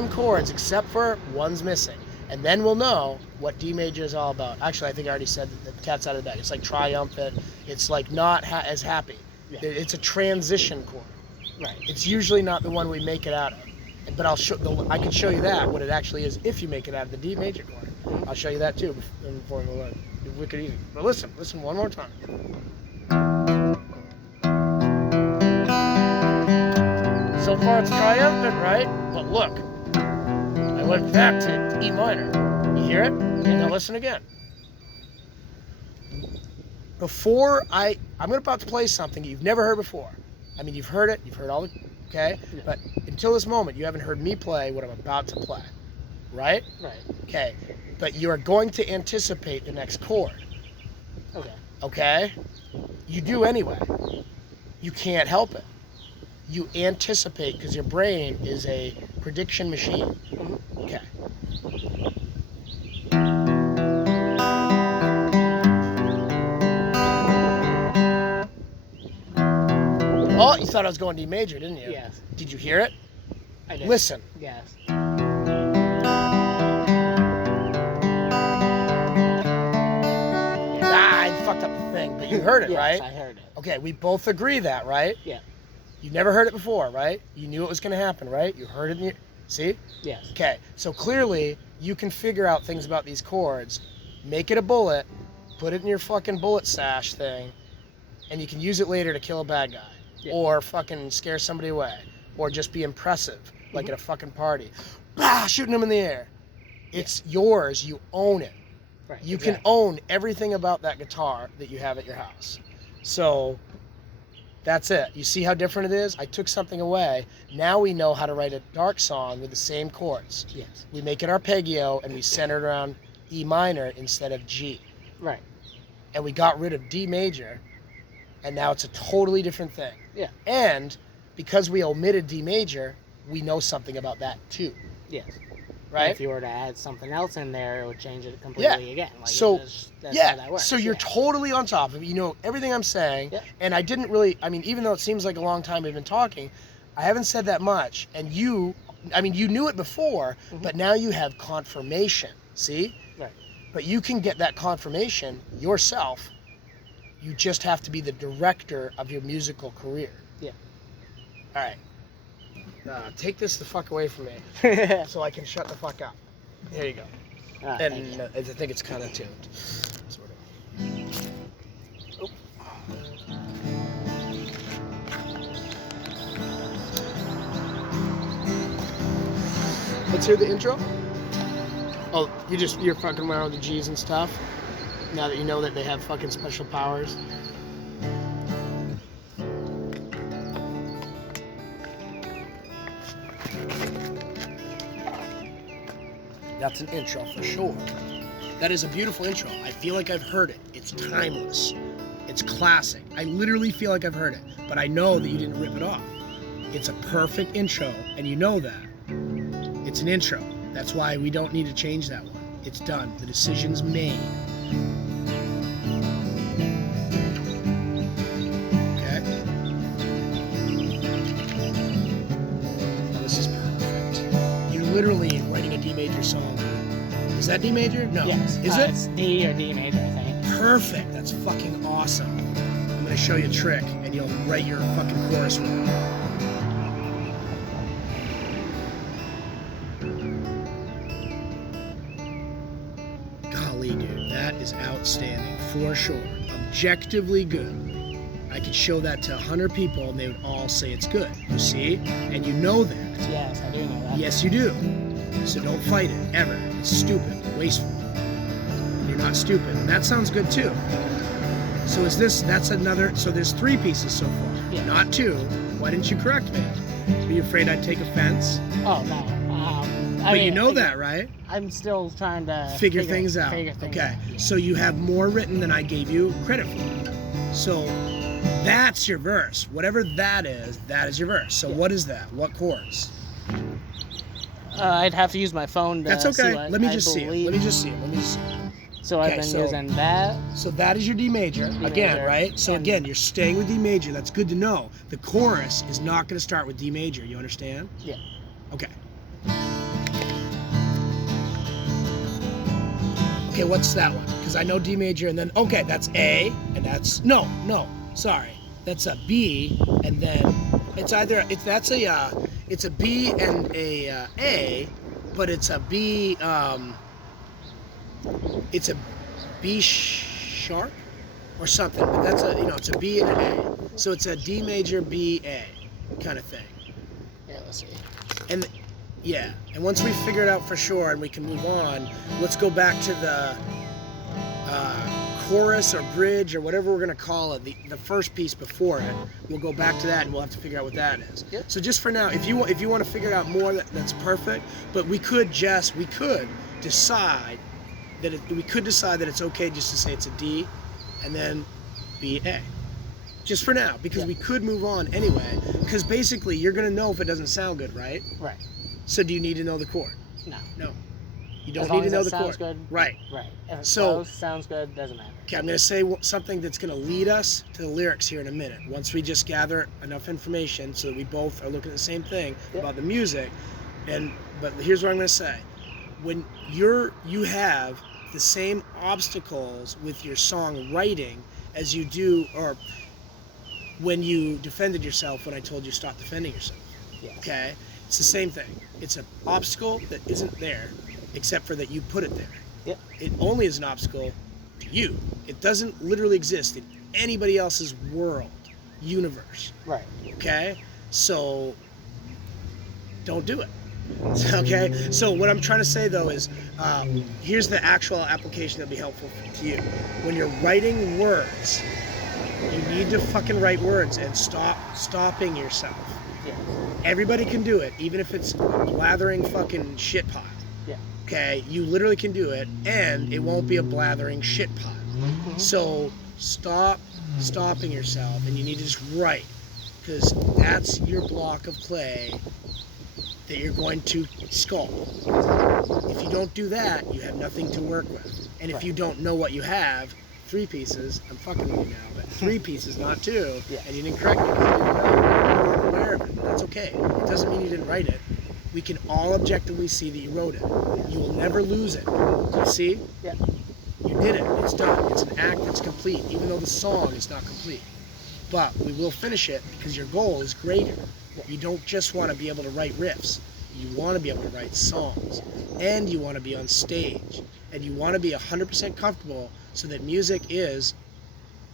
same chords except for one's missing. And then we'll know what D major is all about. Actually, I think I already said that the cat's out of the bag. It's like triumphant. It's like not as happy. Yeah. It's a transition chord. Right. It's usually not the one we make it out of. But I can show you that, what it actually is if you make it out of the D major chord. I'll show you that too before we learn. It's wicked easy. But listen one more time. So far it's triumphant, right? But look, I went back to E minor. You hear it? Now listen again. Before I'm about to play something you've never heard before. I mean, you've heard it, you've heard all the, okay? Yeah. But until this moment, you haven't heard me play what I'm about to play, right? Right. Okay, but you are going to anticipate the next chord. Okay. Okay? You do anyway. You can't help it. You anticipate because your brain is a prediction machine. Mm-hmm. Okay. Oh, you thought I was going D major, didn't you? Yes. Did you hear it? I did. Listen. Yes. I fucked up the thing, but you heard it, yes, right? I heard it. Okay, we both agree that, right? Yeah. You never heard it before, right? You knew it was going to happen, right? You heard it in your... See? Yes. Okay, so clearly you can figure out things about these chords, make it a bullet, put it in your fucking bullet stash thing, and you can use it later to kill a bad guy. Yeah. Or fucking scare somebody away. Or just be impressive, like at a fucking party. Bah, shooting them in the air. It's yours. You own it. Right. You can own everything about that guitar that you have at your house. So that's it. You see how different it is? I took something away. Now we know how to write a dark song with the same chords. Yes. We make it arpeggio and we center it around E minor instead of G. Right. And we got rid of D major, and now it's a totally different thing. Yeah. And because we omitted D major, we know something about that too. Yes. Right? And if you were to add something else in there, it would change it completely again. Like so, that's how that works. So you're totally on top of it. You know everything I'm saying. Yeah. And I didn't really, I mean, even though it seems like a long time we've been talking, I haven't said that much. And you knew it before, but now you have confirmation. See? Right. But you can get that confirmation yourself. You just have to be the director of your musical career. Yeah. All right. Take this the fuck away from me so I can shut the fuck up. Here you go. And I think it's kind of tuned. Sort of. Oh. Let's hear the intro. Oh, you're fucking around with the G's and stuff? Now that you know that they have fucking special powers? That's an intro for sure. That is a beautiful intro. I feel like I've heard it. It's timeless. It's classic. I literally feel like I've heard it, but I know that you didn't rip it off. It's a perfect intro, and you know that. It's an intro. That's why we don't need to change that one. It's done. The decision's made. Okay? Now this is perfect. You're literally writing a D major song. Is that D major? No. Yes. Is it? It's D or D major, I think. Perfect. That's fucking awesome. I'm gonna show you a trick, and you'll write your fucking chorus with it. Golly, dude, that is outstanding for sure. Objectively good. I could show that to 100 people, and they would all say it's good. You see? And you know that. Yes, I do know that. Yes, you do. So don't fight it, ever. It's stupid, wasteful. And you're not stupid. And that sounds good too. So so there's 3 pieces so far, not 2. Why didn't you correct me? Are you afraid I'd take offense? Oh, no. But you know that, right? I'm still trying to figure things out. Okay, yeah. So you have more written than I gave you credit for. So that's your verse. Whatever that is your verse. So what is that? What chords? I'd have to use my phone to That's okay. see what Let me just see it. So I've been using that. So that is your D major. Again, right? So again, you're staying with D major. That's good to know. The chorus is not going to start with D major. You understand? Yeah. Okay. Okay, what's that one? Because I know D major, and then okay, that's A, and that's no, sorry, that's a B, and then it's either it's a B and a, but it's a B it's a B sharp or something. But that's it's a B and an A, so it's a D major B A kind of thing. Yeah, let's see. And yeah, and once we figure it out for sure and we can move on, let's go back to the chorus or bridge or whatever we're gonna call it, the first piece before it. We'll go back to that and we'll have to figure out what that is. Yep. So just for now, if you want to figure out more, that's perfect. But we could decide that it's okay just to say it's a D, and then B A. Just for now, because we could move on anyway. Because basically, you're gonna know if it doesn't sound good, right? Right. So do you need to know the chord? No. No. You don't As long need to know as the sounds chord. good. Right. Right. If it So- sounds good, doesn't matter. Okay, I'm going to say something that's going to lead us to the lyrics here in a minute. Once we just gather enough information so that we both are looking at the same thing about the music. But here's what I'm going to say. When you have the same obstacles with your song writing as you do, or when you defended yourself when I told you stop defending yourself. Yes. Okay? It's the same thing. It's an obstacle that isn't there, except for that you put it there. Yep. It only is an obstacle to you. It doesn't literally exist in anybody else's world, universe. Right. Okay? So don't do it. Okay? So what I'm trying to say though is, here's the actual application that'll be helpful to you. When you're writing words, you need to fucking write words and stop stopping yourself. Yeah. Everybody can do it, even if it's a blathering fucking shit pile. Yeah. Okay? You literally can do it, and it won't be a blathering shit pile. So stop stopping yourself, and you need to just write, because that's your block of clay that you're going to sculpt. If you don't do that, you have nothing to work with. And if you don't know what you have, 3 pieces, I'm fucking with you now, but 3 pieces, not 2, and you didn't correct me because you didn't know. You weren't aware of it. That's okay. It doesn't mean you didn't write it. We can all objectively see that you wrote it. You will never lose it. You see? Yeah. You did it. It's done. It's an act that's complete, even though the song is not complete. But we will finish it because your goal is greater. You don't just want to be able to write riffs. You want to be able to write songs. And you want to be on stage. And you want to be 100% comfortable so that music is,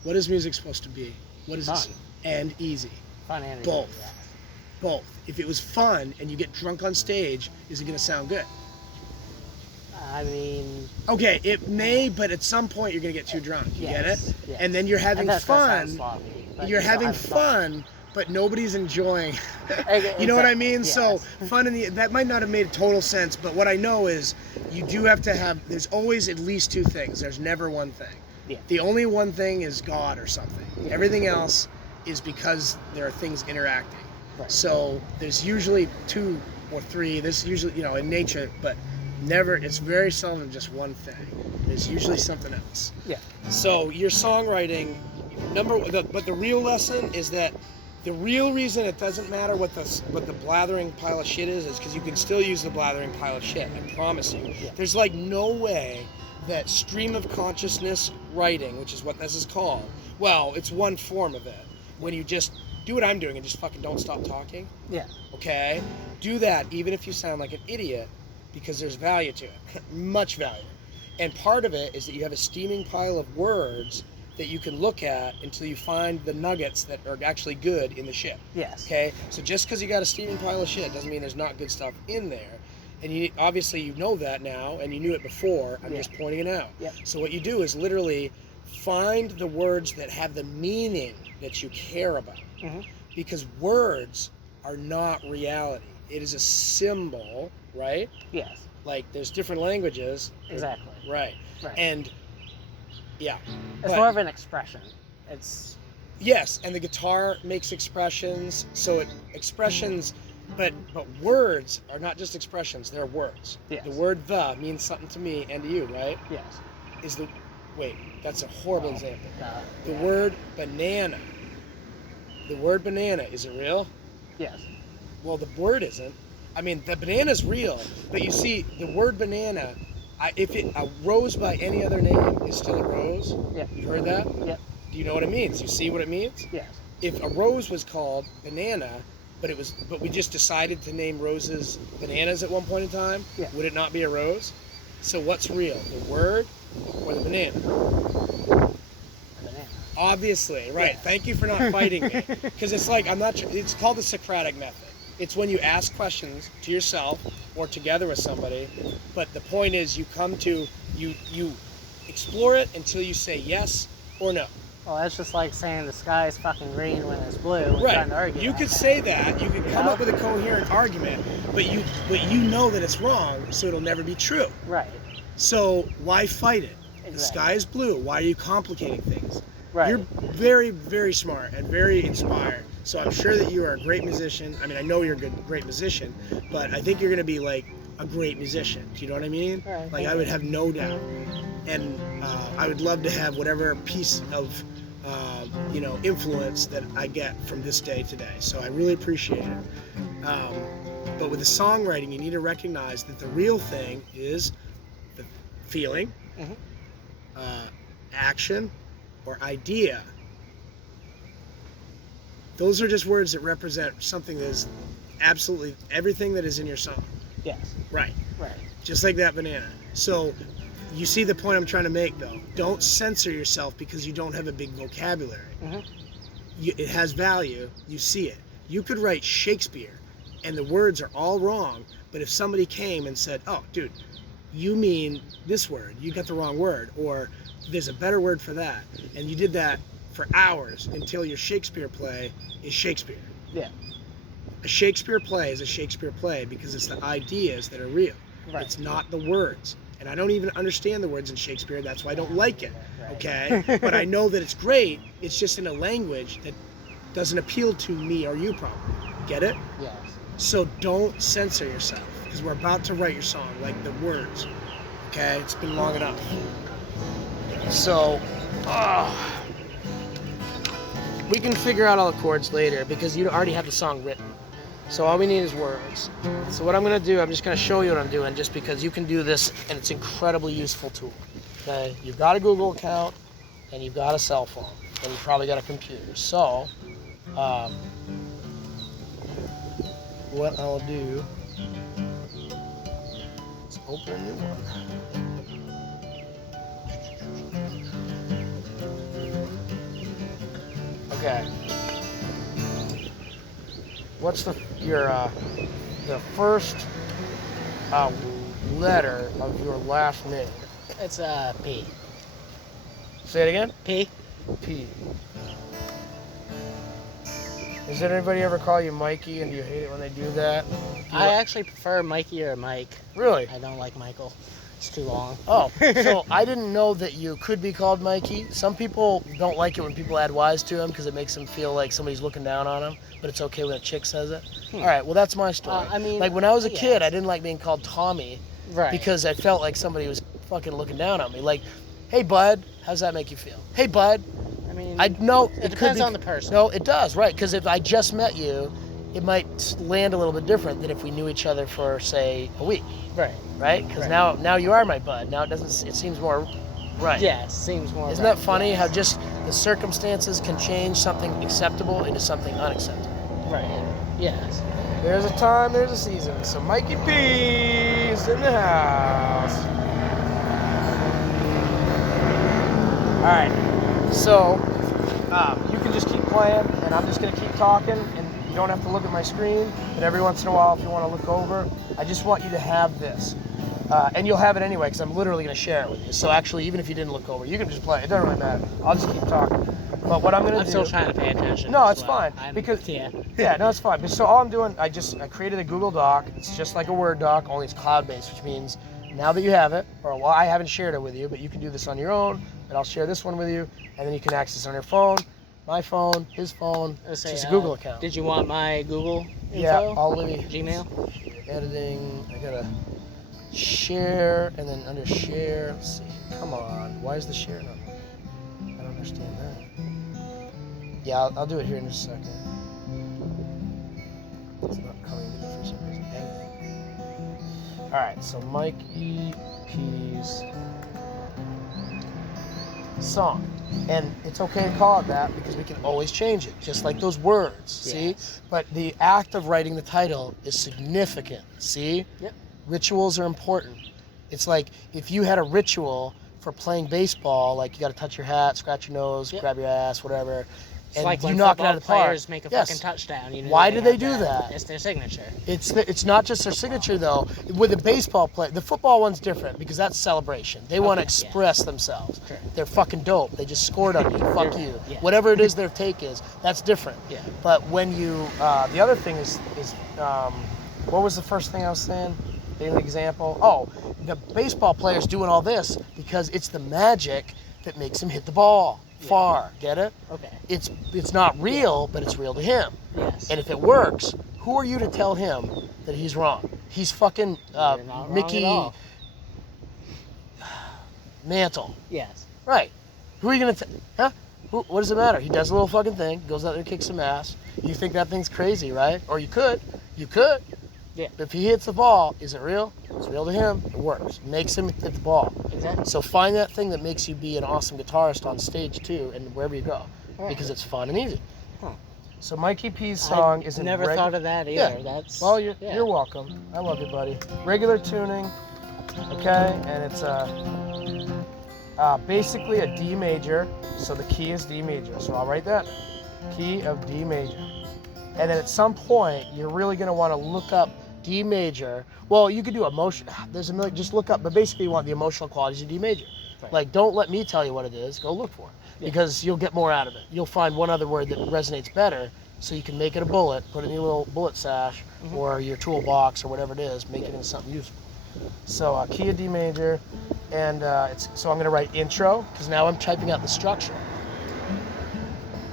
what is music supposed to be? What is Fun. this? And easy. Fun and Both. easy, yeah. Both. If it was fun and you get drunk on stage, is it going to sound good? I mean, Okay, it may, but at some point you're going to get too drunk. You get it? yes. And then you're having and that's fun. sloppy, but You're still having fun, but nobody's enjoying. You know what I mean? Yes. So fun that might not have made total sense, but what I know is you do have to have. There's always at least 2 things. There's never one thing. Yeah. The only one thing is God or something. Yeah. Everything else is because there are things interacting. Right. So there's usually 2 or 3. There's usually in nature, but never. It's very seldom just one thing. There's usually something else. Yeah. So your songwriting, but the real lesson is that the real reason it doesn't matter what the blathering pile of shit is because you can still use the blathering pile of shit. I promise you. Yeah. There's like no way that stream of consciousness writing, which is what this is called. Well, it's one form of it. When you just do what I'm doing and just fucking don't stop talking. Yeah. Okay? Do that even if you sound like an idiot because there's value to it. Much value. And part of it is that you have a steaming pile of words that you can look at until you find the nuggets that are actually good in the shit. Yes. Okay? So just because you got a steaming pile of shit doesn't mean there's not good stuff in there. And obviously you know that now, and you knew it before. I'm just pointing it out. Yep. So what you do is literally find the words that have the meaning that you care about. Because words are not reality. It is a symbol, right? Yes. Like there's different languages. Exactly. Right. Right. And yeah. It's more of an expression. It's Yes, and the guitar makes expressions. So expressions, but words are not just expressions. They're words. Yes. The word "the" means something to me and to you, right? yes. Wait, that's a horrible example. The yeah. word banana. The word banana, is it real? Yes. Well, the word isn't. I mean, the banana's real, but you see, the word banana A rose by any other name is still a rose. Yeah. You heard that? Yep. Do you know what it means? You see what it means? Yes. If a rose was called banana, but we just decided to name roses bananas at one point in time, yeah. would it not be a rose? So what's real, the word or the banana? Banana. Obviously, right. Yeah. Thank you for not fighting me, because it's like it's called the Socratic method. It's when you ask questions to yourself or together with somebody, but the point is you explore it until you say yes or no. Well, that's just like saying the sky is fucking green when it's blue and Right. trying to argue. You could say that. You could come up with a coherent argument, but you know that it's wrong, so it'll never be true. Right. So why fight it? Exactly. The sky is blue. Why are you complicating things? Right. You're very, very smart and very inspired. So I'm sure that you are a great musician. I mean, I know you're a great musician, but I think you're going to be like a great musician. Do you know what I mean? Right. Like I would have no doubt. And I would love to have whatever piece of influence that I get from this day today. So I really appreciate it. But with the songwriting, you need to recognize that the real thing is the feeling, action, or idea. Those are just words that represent something that is absolutely everything that is in your song. Yes. Right. Right. Just like that banana. So you see the point I'm trying to make, though. Don't censor yourself because you don't have a big vocabulary. It has value. You see it. You could write Shakespeare, and the words are all wrong, but if somebody came and said, oh, dude, you mean this word. You got the wrong word. Or there's a better word for that. And you did that for hours until your Shakespeare play is Shakespeare. Yeah. A Shakespeare play is a Shakespeare play because it's the ideas that are real. Right. It's not the words. And I don't even understand the words in Shakespeare. That's why I don't like it. Okay? But I know that it's great. It's just in a language that doesn't appeal to me or you probably. Get it? Yes. So don't censor yourself because we're about to write your song, like the words. Okay? It's been long enough. So, we can figure out all the chords later because you already have the song written. So all we need is words. So what I'm going to do, I'm just going to show you what I'm doing just because you can do this and it's an incredibly useful tool. Okay? You've got a Google account and you've got a cell phone and you've probably got a computer. So what I'll do is open a new one. Okay. What's the first letter of your last name? It's P. Say it again. P. P. Does anybody ever call you Mikey, and do you hate it when they do that? I actually prefer Mikey or Mike. Really? I don't like Michael. It's too long. Oh, so I didn't know that you could be called Mikey. Some people don't like it when people add Y's to them because it makes them feel like somebody's looking down on them, but it's okay when a chick says it. All right, well, that's my story. I mean, like when I was a kid, I didn't like being called Tommy because I felt like somebody was fucking looking down on me. Like, hey, bud, how's that make you feel? Hey, bud. I mean, it depends on the person. No, it does, right? Because if I just met you, it might land a little bit different than if we knew each other for, say, a week. Right? Because now you are my bud. Now it seems more right. Yeah, it seems more Isn't that funny how just the circumstances can change something acceptable into something unacceptable? Right. Yes. There's a time, there's a season. So Mikey P is in the house. All right. So you can just keep playing, and I'm just going to keep talking, and you don't have to look at my screen, but every once in a while, if you want to look over, I just want you to have this. And you'll have it anyway, because I'm literally going to share it with you. So actually, even if you didn't look over, you can just play. It doesn't really matter. I'll just keep talking. But what I'm going to do... I'm still trying to pay attention. No, it's fine. Yeah, no, it's fine. So all I'm doing, I created a Google Doc. It's just like a Word doc, only it's cloud-based, which means now that you have it, or well, I haven't shared it with you, but you can do this on your own, and I'll share this one with you, and then you can access it on your phone, my phone, his phone. It's just a Google account. Did you want my Google info? Yeah, I'll let me... Gmail? Editing, I gotta share, and then under share, let's see, come on, why is the share not? I don't understand that. Yeah, I'll do it here in just a second. It's not coming to me for some reason. All right, so Mikey P's song. And it's okay to call it that because we can always change it, just like those words, see? Yes. But the act of writing the title is significant, see? Yep. Rituals are important. It's like if you had a ritual for playing baseball, like you got to touch your hat, scratch your nose, Yep. grab your ass, whatever, It's and like you when knock it football out of the park. players make a Yes. fucking touchdown. You know, Why do they have do that? It's their signature. It's not just their signature though. With the baseball play, the football one's different because that's celebration. They want to Okay, yeah. express themselves. Sure. They're fucking dope. They just scored on you. Fuck you. Yeah. Whatever it is their take is, that's different. Yeah. But when you, the other thing is what was the first thing I was saying? The example. Oh, the baseball player's doing all this because it's the magic that makes him hit the ball far. Get it? Okay. It's not real, but it's real to him. Yes. And if it works, who are you to tell him that he's wrong? He's fucking You're not wrong Mickey at all. Mantle. Yes. Right. Who are you going to huh? What does it matter? He does a little fucking thing, goes out there and kicks some ass. You think that thing's crazy, right? Or you could. You could. Yeah. If he hits the ball, is it real? It's real to him. It works. It makes him hit the ball. Exactly. So find that thing that makes you be an awesome guitarist on stage too, and wherever you go, Right. because it's fun and easy. Huh. So Mikey P's song I is in never thought of that either. Yeah. That's Well, you're yeah. you're welcome. I love you, buddy. Regular tuning, okay, and it's basically a D major. So the key is D major. So I'll write that key of D major, and then at some point you're really gonna want to look up D major. Well, you could do emotion. There's a million. Just look up, but basically you want the emotional qualities of D major. Right. Like, don't let me tell you what it is. Go look for it because you'll get more out of it. You'll find one other word that resonates better, so you can make it a bullet, put it in your little bullet sash or your toolbox or whatever it is, make it into something useful. So key of D major, and so I'm going to write intro because now I'm typing out the structure.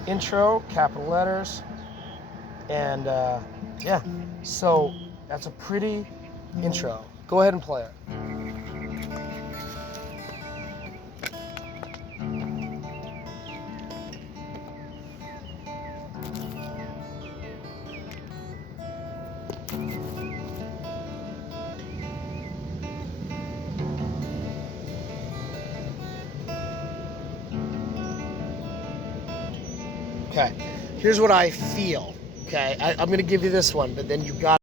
Intro, capital letters, and yeah. So that's a pretty intro. Go ahead and play it. Okay, here's what I feel. Okay, I'm gonna give you this one, but then you got